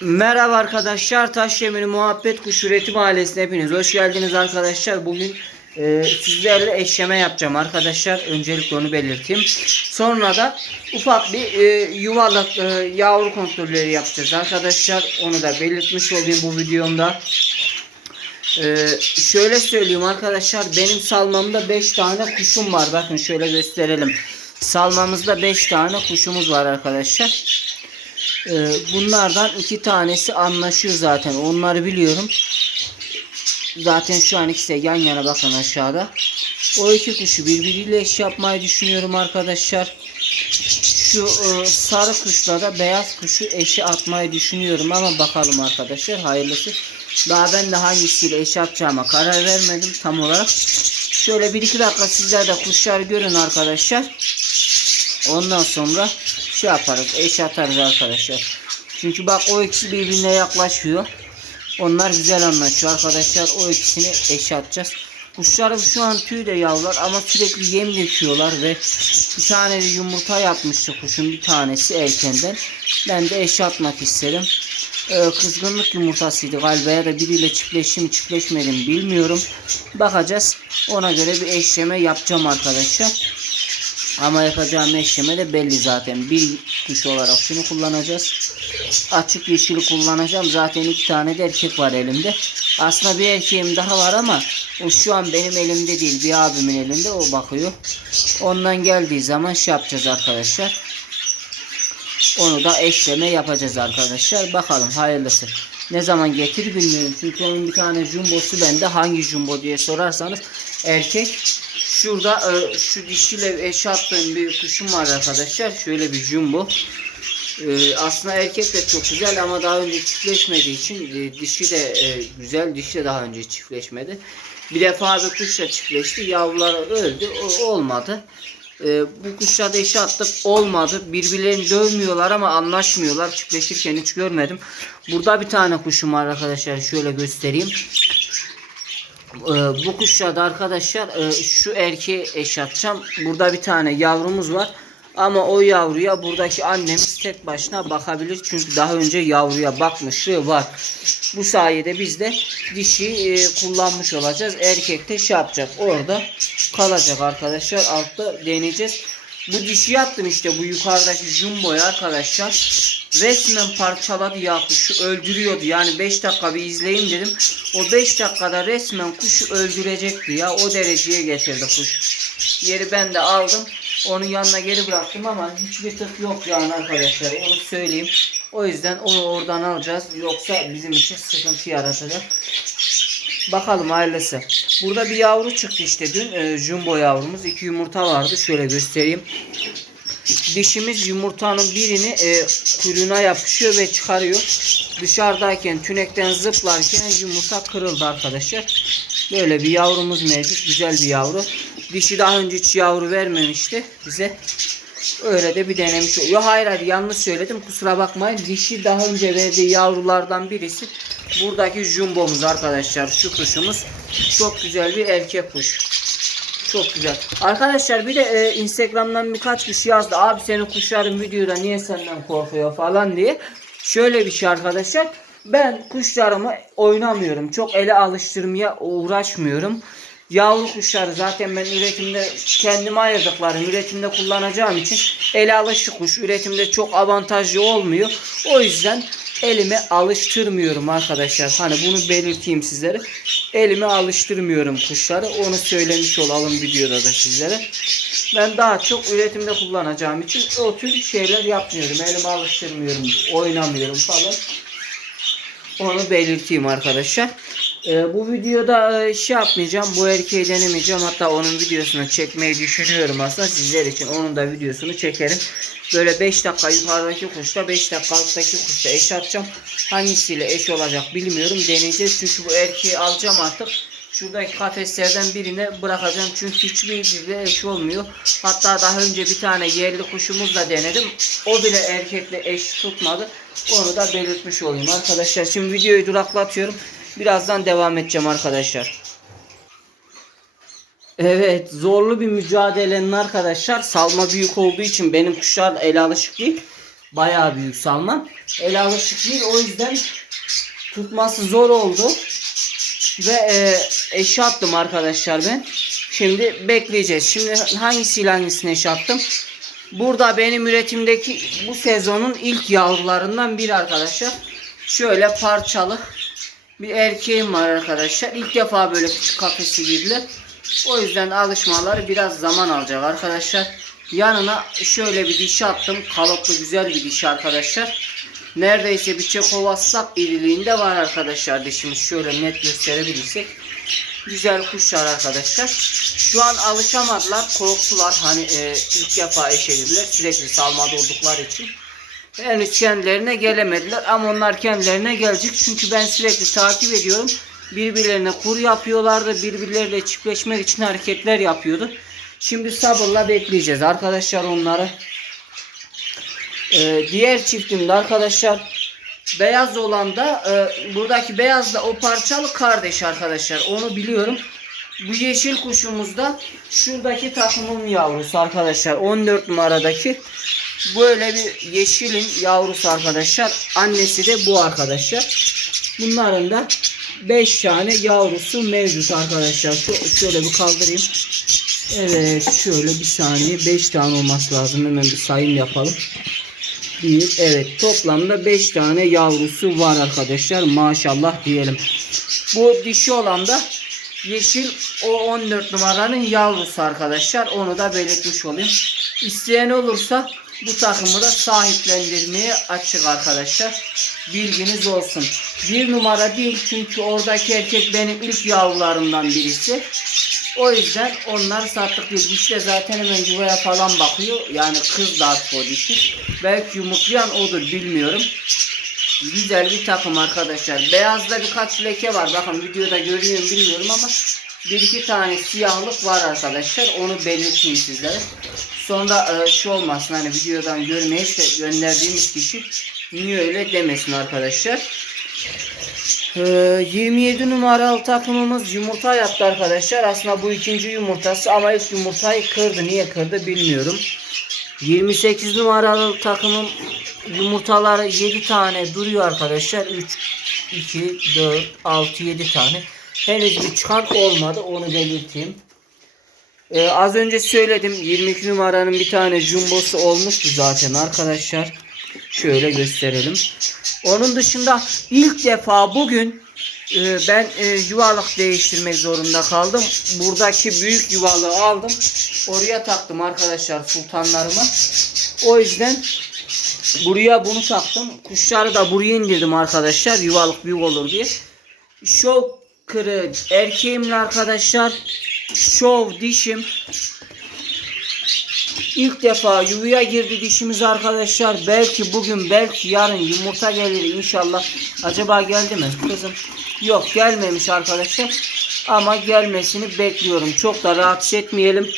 Merhaba arkadaşlar. Taşyemini Muhabbet Kuş Üretim Ailesi'ne hepiniz hoş geldiniz arkadaşlar. Bugün e, sizlerle eşleme yapacağım arkadaşlar. Öncelikle onu belirteyim. Sonra da ufak bir e, yuvarlak e, yavru kontrolleri yapacağız arkadaşlar. Onu da belirtmiş olayım bu videomda. E, şöyle söyleyeyim arkadaşlar. Benim salmamda 5 tane kuşum var. Bakın şöyle gösterelim. Salmamızda 5 tane kuşumuz var arkadaşlar. Ee, bunlardan iki tanesi anlaşıyor zaten. Onları biliyorum. Zaten şu an ikisi yan yana bakın aşağıda. O iki kuşu birbiriyle eş yapmayı düşünüyorum arkadaşlar. Şu e, sarı kuşla da beyaz kuşu eşi atmayı düşünüyorum ama bakalım arkadaşlar hayırlısı. Daha ben de hangisiyle eş atacağıma karar vermedim tam olarak. Şöyle bir iki dakika sizler de kuşları görün arkadaşlar. Ondan sonra şey yaparız. Eş atarız arkadaşlar. Çünkü bak o ikisi birbirine yaklaşıyor. Onlar güzel anlaşıyor arkadaşlar. O ikisini eş atacağız. Kuşlarım şu an tüy de yavrular ama sürekli yem döküyorlar ve bir tane de yumurta yapmıştı kuşun bir tanesi erkenden. Ben de eş atmak istedim. Ee, kızgınlık yumurtasıydı galiba ya da biriyle çiftleşim çiftleşmedim bilmiyorum. Bakacağız. Ona göre bir eşleme yapacağım arkadaşlar. Ama yapacağım eşleme de belli zaten. Bir kuş olarak şunu kullanacağız. Açık yeşili kullanacağım. Zaten iki tane de erkek var elimde. Aslında bir erkeğim daha var ama o şu an benim elimde değil. Bir abimin elinde o bakıyor. Ondan geldiği zaman şey yapacağız arkadaşlar. Onu da eşleme yapacağız arkadaşlar. Bakalım hayırlısı. Ne zaman getir bilmiyorum. Çünkü onun bir tane jumbosu bende. Hangi jumbo diye sorarsanız erkek. Şurada e, şu dişiyle eş attığım bir kuşum var arkadaşlar. Şöyle bir jumbo. E, aslında erkek de çok güzel ama daha önce çiftleşmediği için e, dişi de e, güzel. Dişi de daha önce çiftleşmedi. Bir defa bir kuşla çiftleşti. Yavrular öldü. O, olmadı. E, bu kuşla da eş attık. Olmadı. Birbirlerini dövmüyorlar ama anlaşmıyorlar. Çiftleşirken hiç görmedim. Burada bir tane kuşum var arkadaşlar. Şöyle göstereyim. Ee, bu kuşla da arkadaşlar e, şu erkeğe eş atacağım. Burada bir tane yavrumuz var. Ama o yavruya buradaki annemiz tek başına bakabilir. Çünkü daha önce yavruya bakmışlığı var. Bu sayede biz de dişi e, kullanmış olacağız. Erkek de şey yapacak. Orada kalacak arkadaşlar. Altta deneyeceğiz. Bu dişi yaptım işte bu yukarıdaki jumboya arkadaşlar. Resmen parçaladı ya kuşu öldürüyordu. Yani 5 dakika bir izleyeyim dedim. O 5 dakikada resmen kuşu öldürecekti ya. O dereceye getirdi kuş. Yeri ben de aldım. Onun yanına geri bıraktım ama hiçbir tık yok yani arkadaşlar. Onu söyleyeyim. O yüzden onu oradan alacağız. Yoksa bizim için sıkıntı yaratacak. Bakalım hayırlısı. Burada bir yavru çıktı işte dün. E, jumbo yavrumuz. iki yumurta vardı. Şöyle göstereyim. Dişimiz yumurtanın birini e, kuyruğuna yapışıyor ve çıkarıyor. Dışarıdayken tünekten zıplarken yumurta kırıldı arkadaşlar. Böyle bir yavrumuz mevcut. Güzel bir yavru. Dişi daha önce hiç yavru vermemişti bize. Öyle de bir denemiş oluyor. Hayır hayır yanlış söyledim. Kusura bakmayın. Dişi daha önce verdiği yavrulardan birisi. Buradaki jumbomuz arkadaşlar. Şu kuşumuz. Çok güzel bir erkek kuş. Çok güzel. Arkadaşlar bir de e, Instagram'dan birkaç kişi yazdı. Abi senin kuşların videoda niye senden korkuyor falan diye. Şöyle bir şey arkadaşlar. Ben kuşlarımı oynamıyorum. Çok ele alıştırmaya uğraşmıyorum. Yavru kuşları zaten ben üretimde kendime ayırdıklarım üretimde kullanacağım için ele alışık kuş üretimde çok avantajlı olmuyor. O yüzden elime alıştırmıyorum arkadaşlar. Hani bunu belirteyim sizlere. Elime alıştırmıyorum kuşları. Onu söylemiş olalım videoda da sizlere. Ben daha çok üretimde kullanacağım için o tür şeyler yapmıyorum. Elime alıştırmıyorum. Oynamıyorum falan. Onu belirteyim arkadaşlar. Ee, bu videoda e, şey yapmayacağım. Bu erkeği denemeyeceğim. Hatta onun videosunu çekmeyi düşünüyorum aslında sizler için. Onun da videosunu çekerim. Böyle 5 dakika yukarıdaki kuşta 5 dakika alttaki kuşta eş atacağım. Hangisiyle eş olacak bilmiyorum. Deneyeceğiz. Çünkü bu erkeği alacağım artık. Şuradaki kafeslerden birine bırakacağım. Çünkü hiçbir birbirine eş olmuyor. Hatta daha önce bir tane yerli kuşumuzla denedim. O bile erkekle eş tutmadı. Onu da belirtmiş olayım arkadaşlar. Şimdi videoyu duraklatıyorum. Birazdan devam edeceğim arkadaşlar. Evet zorlu bir mücadelenin arkadaşlar salma büyük olduğu için benim kuşlar ele alışık değil. Bayağı büyük salma. El alışık değil o yüzden tutması zor oldu. Ve e, eşe attım arkadaşlar ben. Şimdi bekleyeceğiz. Şimdi hangisiyle hangisine eşe attım? Burada benim üretimdeki bu sezonun ilk yavrularından biri arkadaşlar. Şöyle parçalı bir erkeğim var arkadaşlar. İlk defa böyle küçük kafesi girdiler. O yüzden alışmaları biraz zaman alacak arkadaşlar. Yanına şöyle bir dişi attım. Kalıplı güzel bir dişi arkadaşlar. Neredeyse bir çekovaslak iriliğinde var arkadaşlar dişimiz. Şöyle net gösterebilirsek. Güzel kuşlar arkadaşlar. Şu an alışamadılar. Korktular. Hani e, ilk defa eşelediler. Sürekli salmada oldukları için. Henüz kendilerine gelemediler. Ama onlar kendilerine gelecek. Çünkü ben sürekli takip ediyorum. Birbirlerine kur yapıyorlardı. Birbirleriyle çiftleşmek için hareketler yapıyordu. Şimdi sabırla bekleyeceğiz. Arkadaşlar onları. Ee, diğer çiftimde arkadaşlar beyaz olan da e, buradaki beyaz da o parçalı kardeş arkadaşlar. Onu biliyorum. Bu yeşil kuşumuz da şuradaki takımın yavrusu arkadaşlar. 14 numaradaki böyle bir yeşilin yavrusu arkadaşlar. Annesi de bu arkadaşlar. Bunların da 5 tane yavrusu mevcut arkadaşlar. Şöyle bir kaldırayım. Evet şöyle bir saniye 5 tane olması lazım. Hemen bir sayım yapalım. Bir, evet toplamda 5 tane yavrusu var arkadaşlar. Maşallah diyelim. Bu dişi olan da yeşil o 14 numaranın yavrusu arkadaşlar. Onu da belirtmiş olayım. İsteyen olursa bu takımı da sahiplendirmeye açık arkadaşlar. Bilginiz olsun. Bir numara değil çünkü oradaki erkek benim ilk yavrularımdan birisi. O yüzden onlar sattık. Dişi de zaten hemen yuvaya falan bakıyor. Yani kız da artık o dişi. Belki yumurtlayan odur bilmiyorum. Güzel bir takım arkadaşlar. Beyazda birkaç leke var. Bakın videoda görünüyor mu bilmiyorum ama bir iki tane siyahlık var arkadaşlar. Onu belirteyim sizlere. Sonra e, şu olmasın hani videodan görmeyip de gönderdiğimiz kişi niye öyle demesin arkadaşlar. Ee, 27 numaralı takımımız yumurta yaptı arkadaşlar. Aslında bu ikinci yumurtası ama ilk yumurtayı kırdı. Niye kırdı bilmiyorum. 28 numaralı takımın yumurtaları 7 tane duruyor arkadaşlar. 3, 2, 4, 6, 7 tane. Henüz bir çıkan olmadı. Onu belirteyim. Ee, az önce söyledim. 22 numaranın bir tane jumbosu olmuştu zaten arkadaşlar. Şöyle gösterelim. Onun dışında ilk defa bugün e, ben e, yuvalık değiştirmek zorunda kaldım. Buradaki büyük yuvalığı aldım. Oraya taktım arkadaşlar sultanlarıma. O yüzden buraya bunu taktım. Kuşları da buraya indirdim arkadaşlar. Yuvalık büyük olur diye. Şov kırı erkeğimle arkadaşlar. Şov dişim. İlk defa yuvaya girdi dişimiz arkadaşlar. Belki bugün belki yarın yumurta gelir inşallah. Acaba geldi mi kızım? Yok gelmemiş arkadaşlar. Ama gelmesini bekliyorum. Çok da rahatsız etmeyelim.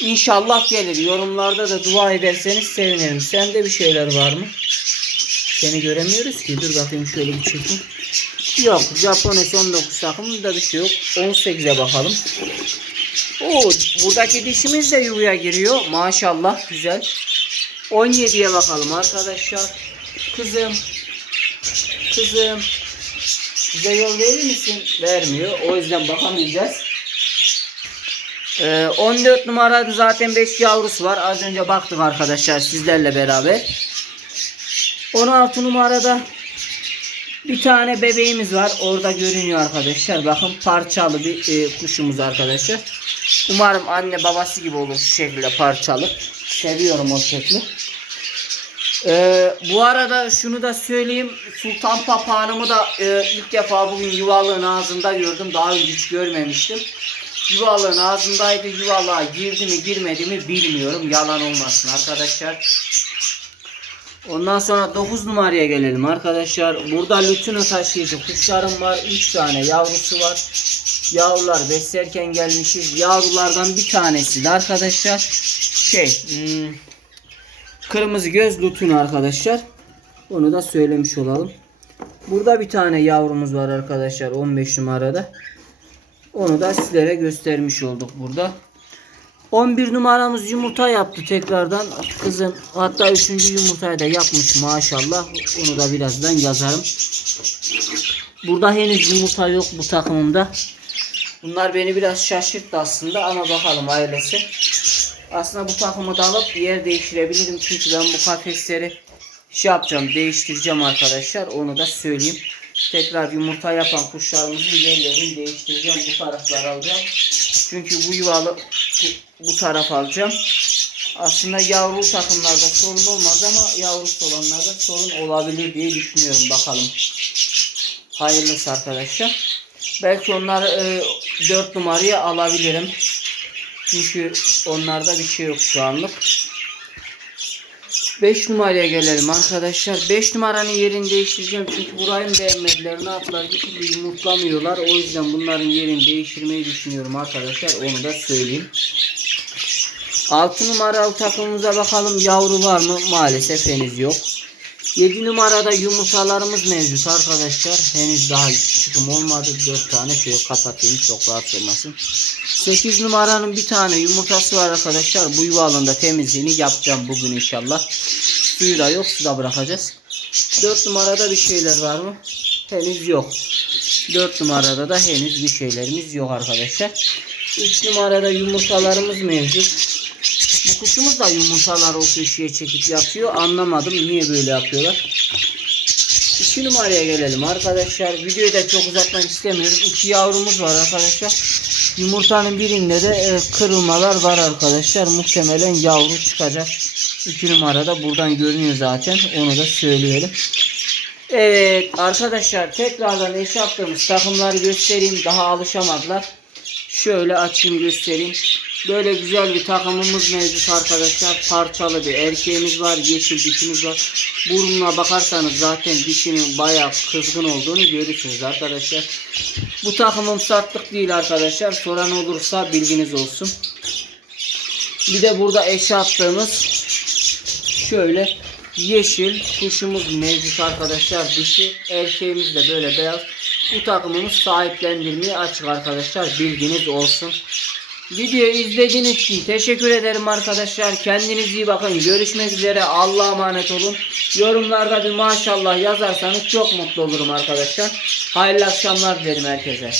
İnşallah gelir. Yorumlarda da dua ederseniz sevinirim. Sende bir şeyler var mı? Seni göremiyoruz ki. Dur bakayım şöyle bir çekeyim. Yok. Japones 19 takımında bir şey yok. 18'e bakalım. Oo, buradaki dişimiz de yuvaya giriyor. Maşallah güzel. 17'ye bakalım arkadaşlar. Kızım. Kızım. Bize yol verir misin? Vermiyor. O yüzden bakamayacağız. Ee, 14 numarada zaten 5 yavrusu var. Az önce baktık arkadaşlar sizlerle beraber. 16 numarada bir tane bebeğimiz var. Orada görünüyor arkadaşlar. Bakın parçalı bir e, kuşumuz arkadaşlar. Umarım anne babası gibi olur şu şekilde parçalı. Seviyorum o şekli. Ee, bu arada şunu da söyleyeyim. Sultan papağanımı da e, ilk defa bugün yuvalığın ağzında gördüm. Daha önce hiç görmemiştim. Yuvalığın ağzındaydı. Yuvalığa girdi mi girmedi mi bilmiyorum. Yalan olmasın arkadaşlar. Ondan sonra 9 numaraya gelelim arkadaşlar. Burada lütunu taşıyıcı kuşlarım var. 3 tane yavrusu var. Yavrular beslerken gelmişiz. Yavrulardan bir tanesi de arkadaşlar şey hmm, kırmızı göz lütun arkadaşlar. Onu da söylemiş olalım. Burada bir tane yavrumuz var arkadaşlar 15 numarada. Onu da sizlere göstermiş olduk burada. 11 numaramız yumurta yaptı tekrardan. Kızım hatta 3. yumurtayı da yapmış maşallah. Onu da birazdan yazarım. Burada henüz yumurta yok bu takımımda. Bunlar beni biraz şaşırttı aslında ama bakalım ailesi. Aslında bu takımı da alıp yer değiştirebilirim. Çünkü ben bu kafesleri şey yapacağım değiştireceğim arkadaşlar. Onu da söyleyeyim. Tekrar yumurta yapan kuşlarımızın yerlerini değiştireceğim. Bu tarafları alacağım. Çünkü bu yuvalı bu, taraf alacağım. Aslında yavru takımlarda sorun olmaz ama yavrusu olanlarda sorun olabilir diye düşünüyorum. Bakalım. Hayırlısı arkadaşlar. Belki onları e, 4 numaraya alabilirim. Çünkü onlarda bir şey yok şu anlık. 5 numaraya gelelim arkadaşlar. 5 numaranın yerini değiştireceğim. Çünkü burayı beğenmediler. Ne yaptılar? Türlü yumurtlamıyorlar. O yüzden bunların yerini değiştirmeyi düşünüyorum arkadaşlar. Onu da söyleyeyim. 6 numaralı takımımıza bakalım. Yavru var mı? Maalesef henüz yok. 7 numarada yumurtalarımız mevcut arkadaşlar. Henüz daha çıkım olmadı. 4 tane şöyle kapatayım çok rahat olmasın. 8 numaranın bir tane yumurtası var arkadaşlar. Bu yuvalın da temizliğini yapacağım bugün inşallah. Suyu da yok. Su da bırakacağız. 4 numarada bir şeyler var mı? Henüz yok. 4 numarada da henüz bir şeylerimiz yok arkadaşlar. 3 numarada yumurtalarımız mevcut. Bu kuşumuz da yumurtalar o köşeye çekip yapıyor. Anlamadım niye böyle yapıyorlar. 2 numaraya gelelim arkadaşlar. Videoyu da çok uzatmak istemiyorum. İki yavrumuz var arkadaşlar. Yumurtanın birinde de e, kırılmalar var arkadaşlar. Muhtemelen yavru çıkacak. 2 numarada buradan görünüyor zaten. Onu da söyleyelim. Evet arkadaşlar tekrardan eş yaptığımız takımları göstereyim. Daha alışamadılar. Şöyle açayım göstereyim. Böyle güzel bir takımımız mevcut arkadaşlar. Parçalı bir erkeğimiz var. Yeşil dişimiz var. Burnuna bakarsanız zaten dişinin bayağı kızgın olduğunu görürsünüz arkadaşlar. Bu takımım satlık değil arkadaşlar. Soran olursa bilginiz olsun. Bir de burada eşe attığımız şöyle yeşil kuşumuz mevcut arkadaşlar. Dişi erkeğimiz de böyle beyaz. Bu takımımız sahiplendirmeye açık arkadaşlar. Bilginiz olsun. Videoyu izlediğiniz için teşekkür ederim arkadaşlar. Kendinize iyi bakın. Görüşmek üzere. Allah'a emanet olun. Yorumlarda bir maşallah yazarsanız çok mutlu olurum arkadaşlar. Hayırlı akşamlar dilerim herkese.